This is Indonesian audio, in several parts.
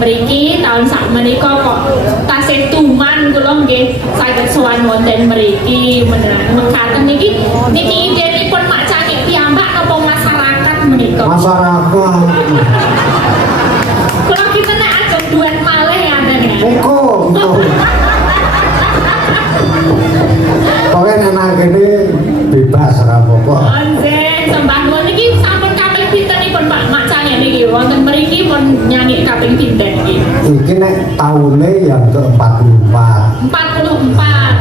mriki tahun sak menika kok tasih tuman kula nggih saged sowan wonten mriki mekaten niki idenipun Mak Cangik piyambak napa masyarakat menika? Masyarakat. Kula kita nek ajeng duet malih ngaten ya. Engko. Pokoknya enak gini bebas rapopo. Nggih, sembah nuwun niki sampun kaping pintenipun Mak Cangik niki wonten mriki pun nyanyi kaping pinten iki? Iki nek taune yang ke-44. 44.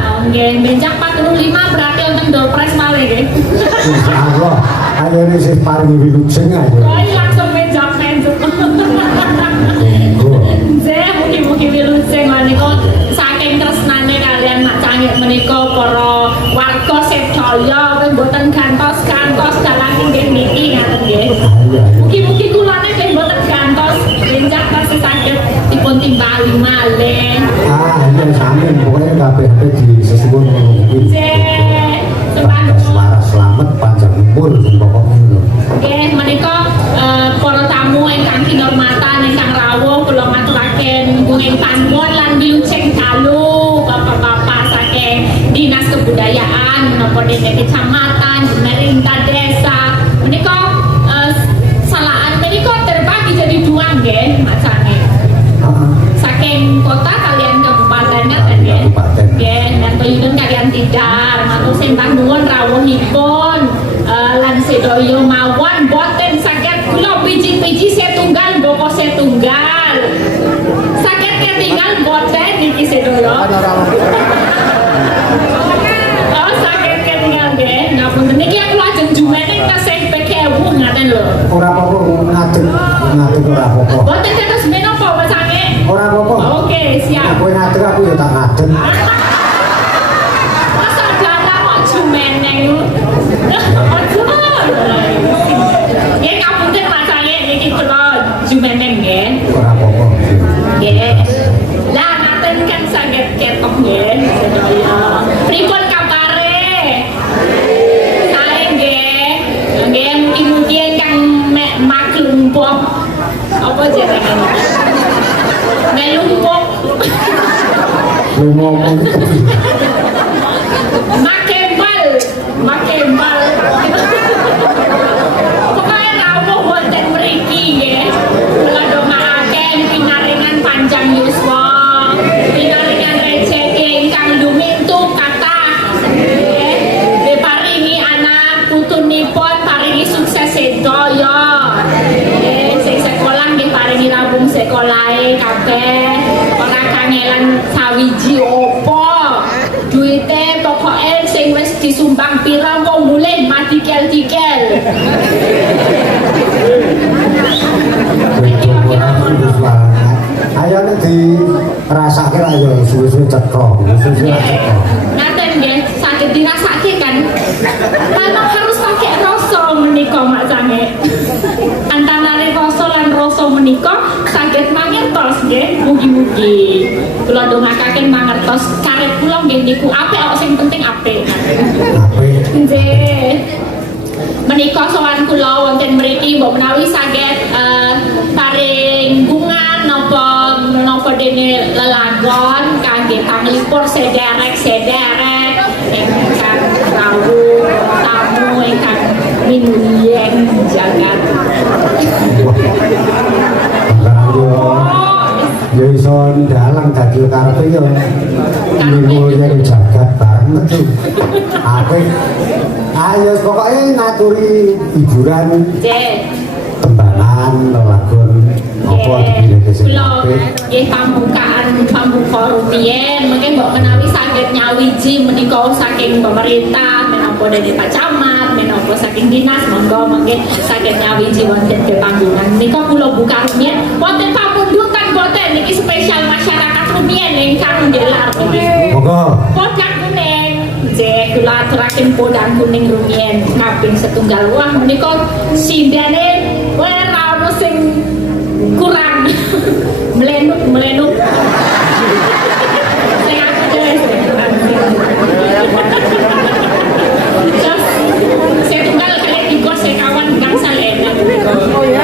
Oh nggih, benjak 45 berarti wonten Dolpres malih nggih. Insyaallah, ayo ini sih paling wilujeng aja. Oh langsung benjak menjuk. Nggih, mugi-mugi wilujeng menika saking tresnane kalian Mak Cangik menika para warga sedaya mboten gantos-gantos dalan inggih niki ngaten nggih. Mugi-mugi kulane nggih mboten gantos benjak tasih saged dipun timbali malih. Iya sampun pokoknya kabeh di sesuwun ngono. Nggih, sembah Suara selamat panjang umur pokoknya lho. Nggih, menika para tamu ingkang kinurmatan ingkang rawuh kula ngaturaken gunging panuwun lan wilujeng dalu bapak-bapak saking Dinas Kebudayaan menapa dene kecamatan, pemerintah desa. Menika salaan menika terbagi jadi dua nggih, Mak Cangik. Saking kota kalian kabupaten ngaten nggih. Nggih, dan payudun kalian tidar, matur sembah nuwun rawuhipun lan sedaya mawon boten saged kula biji-biji setunggal boko setunggal. Saged ketinggal boten niki sedaya. Oh, saged ketinggal nggih. Ngapunten niki kula ajeng jumeneng tasih pekewu ngaten lho. Ora apa-apa ngadeg ora apa-apa. Boten kados menapa Mas Cangik? Ora apa-apa. Oke, siap. Kowe ngadeg aku ya tak ngadeg. Masa data kok jumeneng lu? Aduh. Nggih ngapunten Mas Cangik niki kula jumeneng nggih. Ora apa-apa. Nggih. Lah ngaten kan saged ketok nggih sedaya. Pripun kabare? Sae nggih. Nggih mugi-mugi ingkang maklum apa jenenge? Melumpuh. Lu ngomong Makembal. Pokoknya rawuh wonten mriki nggih. Kula dongaaken pinaringan panjang yuswa, pinaringan rejeki ingkang lumintu kathah. Nggih, diparingi anak putunipun paringi sukses sedaya. Nggih, sing sekolah nggih paringi rampung sekolahe kabeh. Ora kangelan sawiji opo. Duite pokoke sing wis disumbang pira wong mulih madikel-dikel. Ayo nek dirasake lah ya suwe-suwe cekok. Ngaten nggih, saged dirasake kan. Tanpa harus pakai rasa menika Mak Cangik. Antarane rasa lan rasa menika saged mangertos nggih, mugi-mugi. Kula dongakaken mangertos karep kula nggih niku apik kok sing penting apik. Apik. Nggih. Menika sowan kula wonten mriki mbok menawi saged paring bungan napa dene lelagon kangge panglipur sederek-sederek ingkang rawuh tamu ingkang minuliyeng jagat. Ya iso ndalang dadi karepe ya. Minuliyeng jagat banget tuh. Apik. Ayo pokoknya ngaturi hiburan tembalan lagun apa dipilih sing apik. Nggih pambuka rumiyin mungkin mbok menawi saged nyawiji menika saking pemerintah menapa dari Pak Camat menapa saking dinas monggo mungkin saged nyawiji wonten pepanggungan menika kula buka rumiyin wonten pamundutan boten niki spesial masyarakat rumiyin ingkang ngelar Monggo. podang kuning nggih kula aturaken podang kuning rumiyin kaping setunggal wah menika sindene ora ono sing kurang melenuk sing aku dhewe terus saya tunggal kali di kos saya kawan gangsal enak oh ya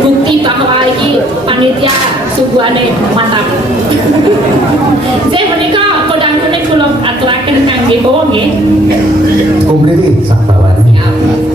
bukti bahwa ini Ya, suguhane mantap. Saya menika kodang kuning kula aturaken kangge bawa nggih. Komplit saktawan. Siap.